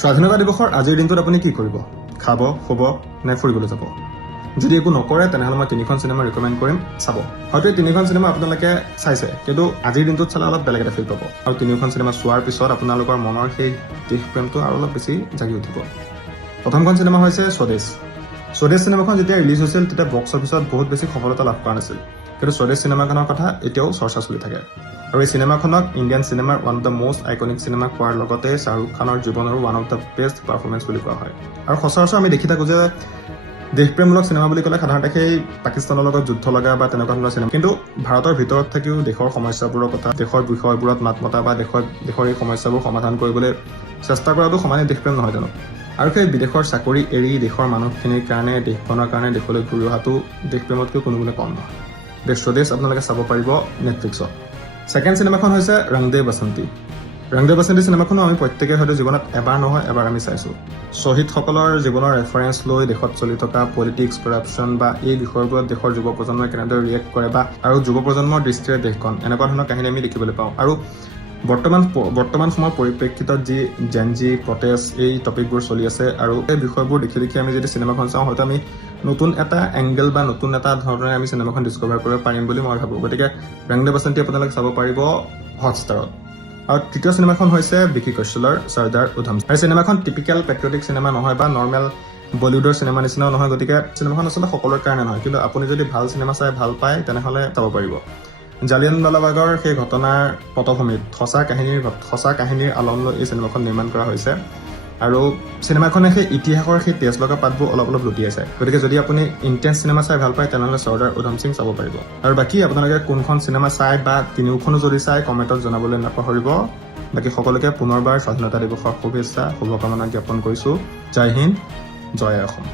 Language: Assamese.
স্বাধীনতা দিৱসৰ আজিৰ দিনটোত আপুনি কি কৰিব? খাব, শুব নে ফুৰিবলৈ যাব? যদি একো নকৰে তেনেহ'লে মই 3খন চিনেমা ৰিকমেণ্ড কৰিম, চাব। হয়তো এই 3খন চিনেমা আপোনালোকে চাইছে, কিন্তু আজিৰ দিনটোত চালে অলপ বেলেগ এটা ফিল পাব। আৰু 3খন চিনেমা চোৱাৰ পিছত আপোনালোকৰ মনৰ সেই দেশপ্ৰেমটো আৰু অলপ বেছি জাগি উঠিব। প্ৰথমখন চিনেমা হৈছে স্বদেশ। স্বদেশ চিনেমাখন যেতিয়া ৰিলিজ হৈছিল তেতিয়া বক্স অফিচত বহুত বেছি সফলতা লাভ কৰা নাছিল, কিন্তু স্বদেশ চিনেমাখনৰ কথা এতিয়াও চৰ্চা চলি থাকে। আৰু এই চিনেমাখনক ইণ্ডিয়ান চিনেমাৰ one of the most iconic cinema কোৱাৰ লগতে শ্বাহৰুখ খানৰ জীৱনৰো one of the best performance বুলি কোৱা হয়। আৰু সচৰাচৰ আমি দেখি থাকোঁ যে দেশপ্ৰেমমূলক চিনেমা বুলি ক'লে সাধাৰণতে সেই পাকিস্তানৰ লগত যুদ্ধ লগা বা তেনেকুৱা ধৰণৰ চিনেমা, কিন্তু ভাৰতৰ ভিতৰত থাকিও দেশৰ সমস্যাবোৰৰ কথা, দেশৰ বিষয়বোৰত মাত মতা বা দেশৰ এই সমস্যাবোৰ সমাধান কৰিবলৈ চেষ্টা কৰাটো সমানে দেশপ্ৰেম নহয় জানো? আৰু সেই বিদেশৰ চাকৰি এৰি দেশৰ মানুহখিনিৰ কাৰণে, দেশখনৰ কাৰণে দেশলৈ ঘূৰি অহাটো দেশপ্ৰেমতকৈ কোনো গুণে কম নহয়। স্বদেশ আপোনালোকে চাব পাৰিব নেটফ্লিক্সত। ছেকেণ্ড চিনেমাখন হৈছে ৰং দে বসন্তী। ৰং দে বসন্তী চিনেমাখনো আমি প্ৰত্যেকে হয়তো জীৱনত এবাৰ নহয় এবাৰ আমি চাইছোঁ। শ্বহীদসকলৰ জীৱনৰ ৰেফাৰেঞ্চ লৈ দেশত চলি থকা পলিটিক্স, কৰাপশ্যন বা এই বিষয়বোৰত দেশৰ যুৱ প্ৰজন্মই কেনেদৰে ৰিয়েক্ট কৰে বা আৰু যুৱ প্ৰজন্মৰ দৃষ্টিৰে দেশখন, এনেকুৱা ধৰণৰ কাহিনী আমি দেখিবলৈ পাওঁ। আৰু বৰ্তমান সময়ৰ পৰিপ্ৰেক্ষিতত যি জেনজি প্ৰটেষ্ট এই টপিকবোৰ চলি আছে, আৰু এই বিষয়বোৰ দেখি আমি যদি চিনেমাখন চাওঁ হয়তো আমি নতুন এটা এংগেল বা নতুন এটা ধৰণে আমি চিনেমাখন ডিস্কভাৰ কৰিব পাৰিম বুলি মই ভাবোঁ। গতিকে ৰং দে বসন্তী আপোনালোকে চাব পাৰিব হটষ্টাৰত। আৰু তৃতীয় চিনেমাখন হৈছে বিকি কৌশলৰ চৰ্দাৰ উধম সিং। আৰু চিনেমাখন টিপিকেল পেট্ৰিয়টিক চিনেমা নহয় বা নৰ্মেল বলিউডৰ চিনেমা নিচিনাও নহয়, গতিকে চিনেমাখন আচলতে সকলোৰে কাৰণে নহয়, কিন্তু আপুনি যদি ভাল চিনেমা চাই ভাল পায় তেনেহ'লে চাব পাৰিব। জালিয়ানৱালাবাগৰ সেই ঘটনাৰ পটভূমিত সঁচা কাহিনীৰ আলম লৈ এই চিনেমাখন নিৰ্মাণ কৰা হৈছে। আৰু চিনেমাখনে সেই ইতিহাসৰ সেই তেজ লগা পাতবোৰ অলপ লুটিয়াইছে। গতিকে যদি আপুনি ইণ্টেন্স চিনেমা চাই ভাল পায় তেনেহ'লে চৰ্দাৰ উধম সিং চাব পাৰিব। আৰু বাকী আপোনালোকে কোনখন চিনেমা চাই বা তিনিওখনো যদি চাই কমেণ্টত জনাবলৈ নাপাহৰিব। বাকী সকলোকে পুনৰবাৰ স্বাধীনতা দিৱসৰ শুভেচ্ছা, শুভকামনা জ্ঞাপন কৰিছোঁ। জয় হিন্দ, জয় অসম।